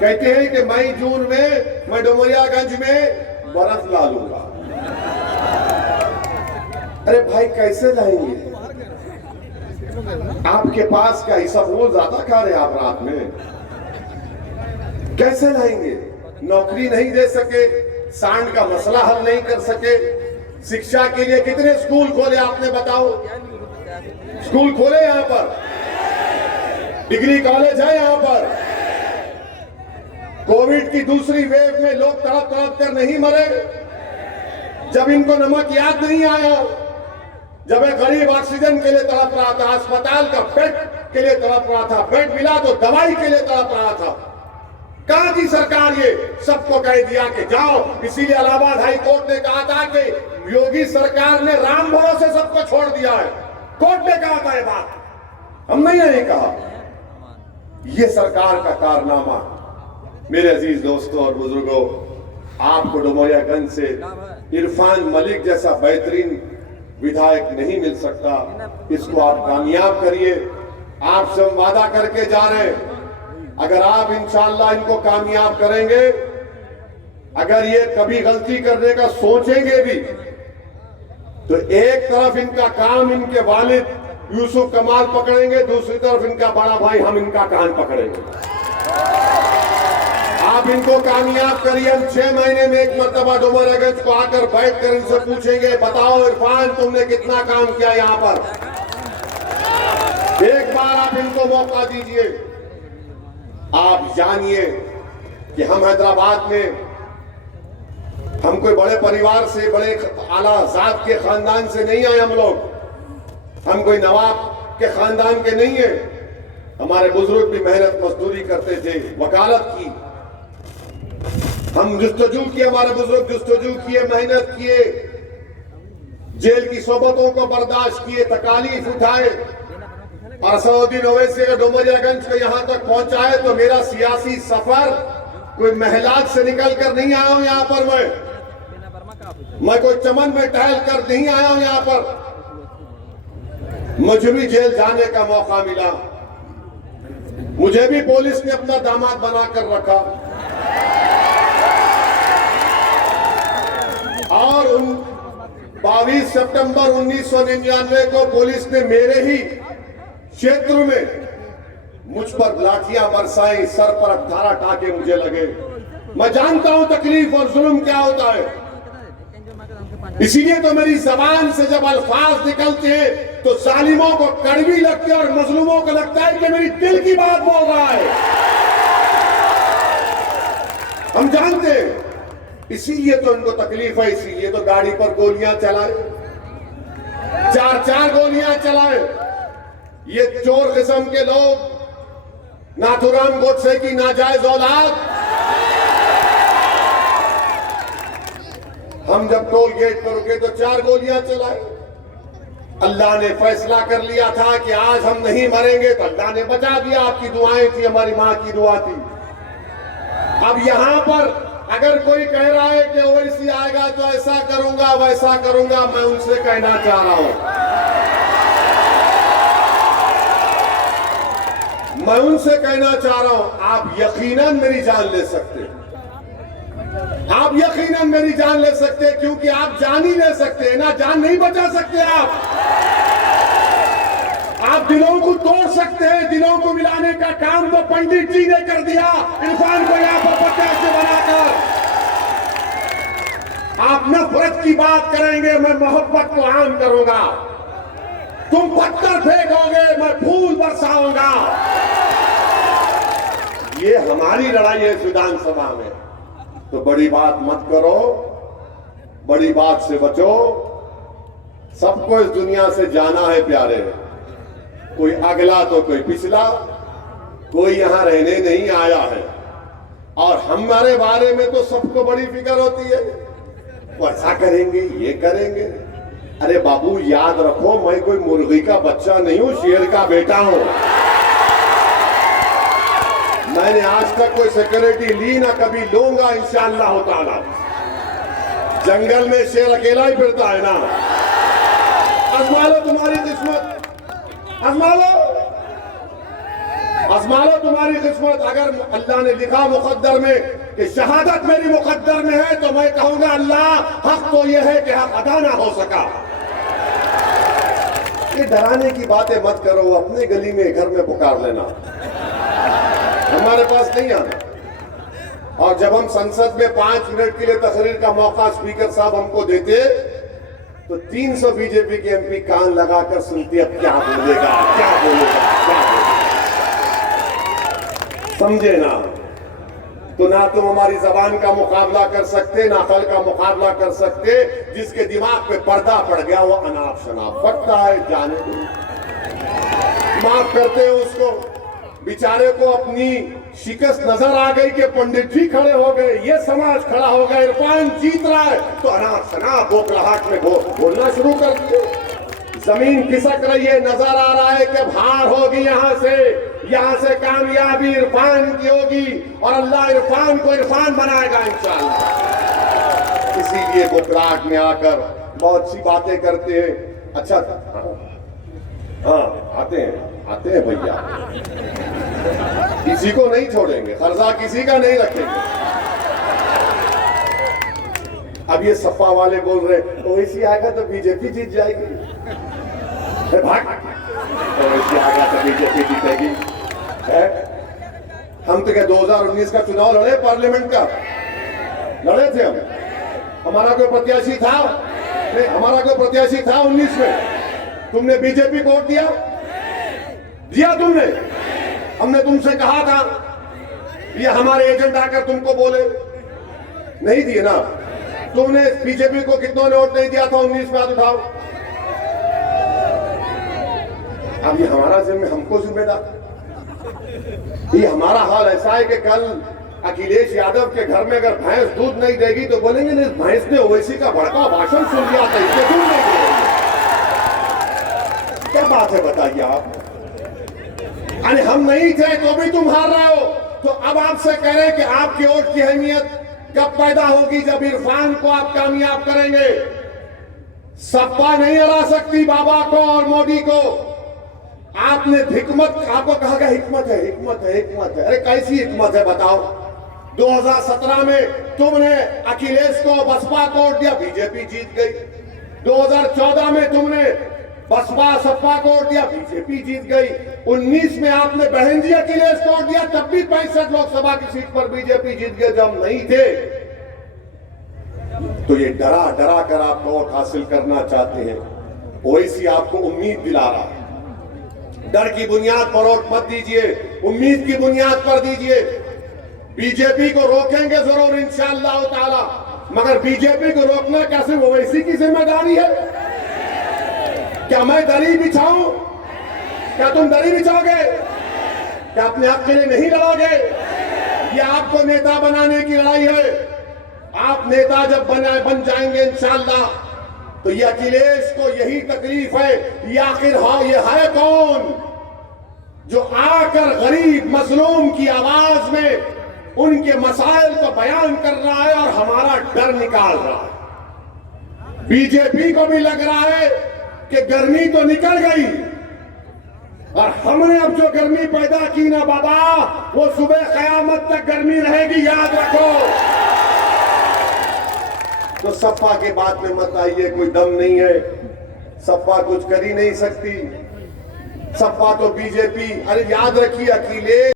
कहते हैं कि मई जून में मैं डुमरियागंज में बर्फ ला लूंगा। अरे भाई कैसे लाएंगे? आपके पास क्या हिसाब वो ज्यादा खा रहे आप रात में? कैसे लाएंगे? नौकरी नहीं दे सके, सांड का मसला हल नहीं कर सके, शिक्षा के लिए कितने स्कूल खोले आपने बताओ? स्कूल खोले यहां पर, डिग्री कॉलेज है यहां पर। कोविड की दूसरी वेव में लोग तड़प तड़प कर नहीं मरे जब इनको नमक याद नहीं आया, जब एक गरीब ऑक्सीजन के लिए तड़प रहा था, अस्पताल का बेड के लिए तड़प रहा था, बेड मिला तो दवाई के लिए तड़प रहा था। कहां थी सरकार? ये सबको कह दिया कि जाओ। इसीलिए इलाहाबाद हाई कोर्ट ने कहा था कि योगी सरकार ने राम भरोसे सबको छोड़ दिया है। कोर्ट ने कहा था ये बात, हमने नहीं कहा। ये सरकार का कारनामा। मेरे अजीज दोस्तों और बुजुर्गों, आपको डुमरियागंज से इरफान मलिक जैसा बेहतरीन विधायक नहीं मिल सकता। इसको आप कामयाब करिए। आपसे हम वादा करके जा रहे हैं, अगर आप इंशाअल्लाह इनको कामयाब करेंगे, अगर ये कभी गलती करने का सोचेंगे भी, तो एक तरफ इनका काम इनके वालिद यूसुफ कमाल पकड़ेंगे, दूसरी तरफ इनका बड़ा भाई हम इनका कान पकड़ेंगे। आप इनको कामयाब करिए। हम 6 महीने में एक मर्तबा डुमरियागंज को आकर बैठ कर इनसे पूछेंगे, बताओ इरफान तुमने कितना काम किया यहां पर? एक बार आप इनको मौका दीजिए। आप जानिए कि हम हैदराबाद में, हम कोई बड़े परिवार से, बड़े आला जात के खानदान से नहीं आए हम लोग। हम कोई नवाब के खानदान के नहीं है। हमारे बुजुर्ग भी मेहनत मजदूरी करते थे, वकालत की, हम जुस्तजू किए, हमारे बुजुर्ग जुस्तजू किए, मेहनत किए, जेल की सोबतों को बर्दाश्त किए, तकालीफ उठाए। और असदुद्दीन ओवैसी अगर डुमरियागंज को यहां तक पहुंचाए तो मेरा सियासी सफर कोई महलात से निकल कर नहीं आया हूं यहां पर। मैं कोई चमन में टहल कर नहीं आया हूं यहां पर। मुझे भी जेल जाने का मौका मिला, मुझे भी पुलिस ने अपना दामाद बनाकर रखा। और 22 सितंबर 1999 को पुलिस ने मेरे ही क्षेत्र में मुझ पर लाठियां बरसाई, सर पर 18 टाके मुझे लगे। मैं जानता हूं तकलीफ और जुल्म क्या होता है। इसीलिए तो मेरी जबान से जब अल्फाज निकलते हैं तो जालिमों को कड़वी लगती है और मजलूमों को लगता है कि मेरी दिल की बात बोल रहा है। हम जानते हैं, इसीलिए तो इनको तकलीफ है, इसीलिए तो गाड़ी पर गोलियां चलाए, 4-4 गोलियां चलाए। ये चोर किस्म के लोग, नाथुराम गोडसे की नाजायज औलाद। हम जब टोल गेट पर रुके तो 4 गोलियां चलाए। अल्लाह ने फैसला कर लिया था कि आज हम नहीं मरेंगे, तो अल्लाह ने बचा दिया। आपकी दुआएं थी, हमारी मां की दुआ थी। अब यहां पर अगर कोई कह रहा है कि ओवैसी आएगा तो ऐसा करूंगा वैसा करूंगा, मैं उनसे कहना चाह रहा हूं, मैं उनसे कहना चाह रहा हूं, आप यकीनन मेरी जान ले सकते हैं। आप यकीनन मेरी जान ले सकते हैं, क्योंकि आप जान ही ले सकते हैं ना, जान नहीं बचा सकते आप दिलों को तोड़ सकते हैं। दिलों को मिलाने का काम तो पंडित जी ने कर दिया, इरफान को यहाँ पर प्रत्याशी बनाकर। आप नफरत की बात करेंगे, मैं मोहब्बत को आम करूंगा। तुम पत्थर फेंकोगे, मैं फूल बरसाऊंगा। ये हमारी लड़ाई है विधानसभा में। तो बड़ी बात मत करो, बड़ी बात से बचो। सबको इस दुनिया से जाना है प्यारे, कोई अगला तो कोई पिछला, कोई यहां रहने नहीं आया है। और हमारे बारे में तो सबको बड़ी फिक्र होती है, वो ऐसा करेंगे, ये करेंगे। अरे बाबू याद रखो, मैं कोई मुर्गी का बच्चा नहीं हूं, शेर का बेटा हूं। मैंने आज तक कोई सिक्योरिटी ली ना कभी लूंगा इंशाअल्लाह ताला। जंगल में शेर अकेला ही फिरता है ना। आजमा लो तुम्हारी किस्मत, आजमा लो। आजमा लो तुम्हारी किस्मत। अगर अल्लाह ने लिखा मुकद्दर में कि शहादत मेरी मुकद्दर में है, तो मैं कहूंगा अल्लाह, हक तो यह है कि हक अदा ना हो सका। ये डराने की बातें मत करो, अपने गली में घर में पुकार लेना, हमारे पास नहीं आना। और जब हम संसद में 5 मिनट के लिए तकरीर का मौका स्पीकर साहब हमको देते, तो 300 बीजेपी के एमपी कान लगाकर सुनते, अब क्या बोलेगा, क्या बोलेगा, क्या बोलेगा। समझे ना? तो ना तुम हमारी जबान का मुकाबला कर सकते, ना अकल का मुकाबला कर सकते। जिसके दिमाग पे पर्दा पड़ गया वो अनाप शनाप पड़ता है, जाने दो, माफ करते हैं उसको। बेचारे को अपनी शिकस्त नजर आ गई कि पंडित जी खड़े हो गए, ये समाज खड़ा हो गया, इरफान जीत रहा है, तो अनाप शनाप बोखलाहट में बोलना शुरू कर दिए। जमीन खिसक रही है, नजर आ रहा है कि हार होगी, यहाँ से कामयाबी इरफान की होगी, और अल्लाह इरफान को इरफान बनाएगा इंशाअल्लाह। इसीलिए बोखलाहट में आकर बहुत सी बातें करते हैं। अच्छा, हाँ आते हैं भैया, किसी को नहीं छोड़ेंगे, कर्जा किसी का नहीं रखेंगे। अब ये सपा वाले बोल रहे ओवैसी आएगा तो बीजेपी जीत जाएगी। भाग, ओवैसी आएगा तो बीजेपी जीतेगी है? हम तो क्या 2019 का चुनाव लड़े, पार्लियामेंट का लड़े थे हम। हमारा कोई प्रत्याशी था नहीं, हमारा कोई प्रत्याशी था 19 में। तुमने बीजेपी को वोट दिया तुमने? हमने तुमसे कहा था ये हमारे एजेंट आकर तुमको बोले, नहीं दिए ना। तुमने बीजेपी को कितनों ने वोट नहीं दिया था 19 में? हाथ उठाओ। अब ये हमारा हमको जिम्मेदार, ये हमारा हाल ऐसा है कि कल अखिलेश यादव के घर में अगर भैंस दूध नहीं देगी तो बोलेंगे नहीं, भैंस ने ओवैसी का भड़का भाषण सुन लिया था, इससे दूध नहीं देगी। क्या बात है बताइए आप? अरे हम नहीं थे तो भी तुम हार रहे हो। तो अब आपसे कह रहे हैं कि आपकी वोट की अहमियत कब पैदा होगी? जब इरफान को आप कामयाब करेंगे। सपा नहीं हरा सकती बाबा को और मोदी को। आपने हिकमत, आपको कहा गया हिकमत है, हिकमत है, हिकमत है। अरे कैसी हिकमत है बताओ? 2017 में तुमने अखिलेश को बसपा को वोट दिया, बीजेपी जीत गई। 2014 में तुमने बसपा सपा को वोट दिया, बीजेपी जीत गई। 19 में आपने बहन जी अखिलेश को वोट दिया, तब भी 65 लोकसभा की सीट पर बीजेपी जीत गए। जब नहीं थे तो ये डरा डरा कर आप वोट हासिल करना चाहते हैं। ओवैसी आपको उम्मीद दिला रहा है। डर की बुनियाद पर वोट मत दीजिए, उम्मीद की बुनियाद पर दीजिए। बीजेपी को रोकेंगे जरूर इंशाअल्लाह ताला, मगर बीजेपी को रोकना क्या सिर्फ ओवैसी की जिम्मेदारी है? क्या मैं दरी बिछाऊं? क्या तुम दरी बिछाओगे? क्या अपने हक के लिए नहीं लड़ोगे? ये आपको नेता बनाने की लड़ाई है। आप नेता जब बन जाएंगे इंशाअल्लाह, तो ये अखिलेश को यही तकलीफ है, ये आखिर हाँ ये है कौन जो आकर गरीब मजलूम की आवाज में उनके मसाइल को बयान कर रहा है और हमारा डर निकाल रहा है। बीजेपी को भी लग रहा है कि गर्मी तो निकल गई, और हमने अब जो गर्मी पैदा की ना बाबा, वो सुबह कयामत तक गर्मी रहेगी, याद रखो। तो सपा के बात में मत आइए, कोई दम नहीं है, सपा कुछ कर ही नहीं सकती। सपा तो बीजेपी, अरे याद रखिए अखिलेश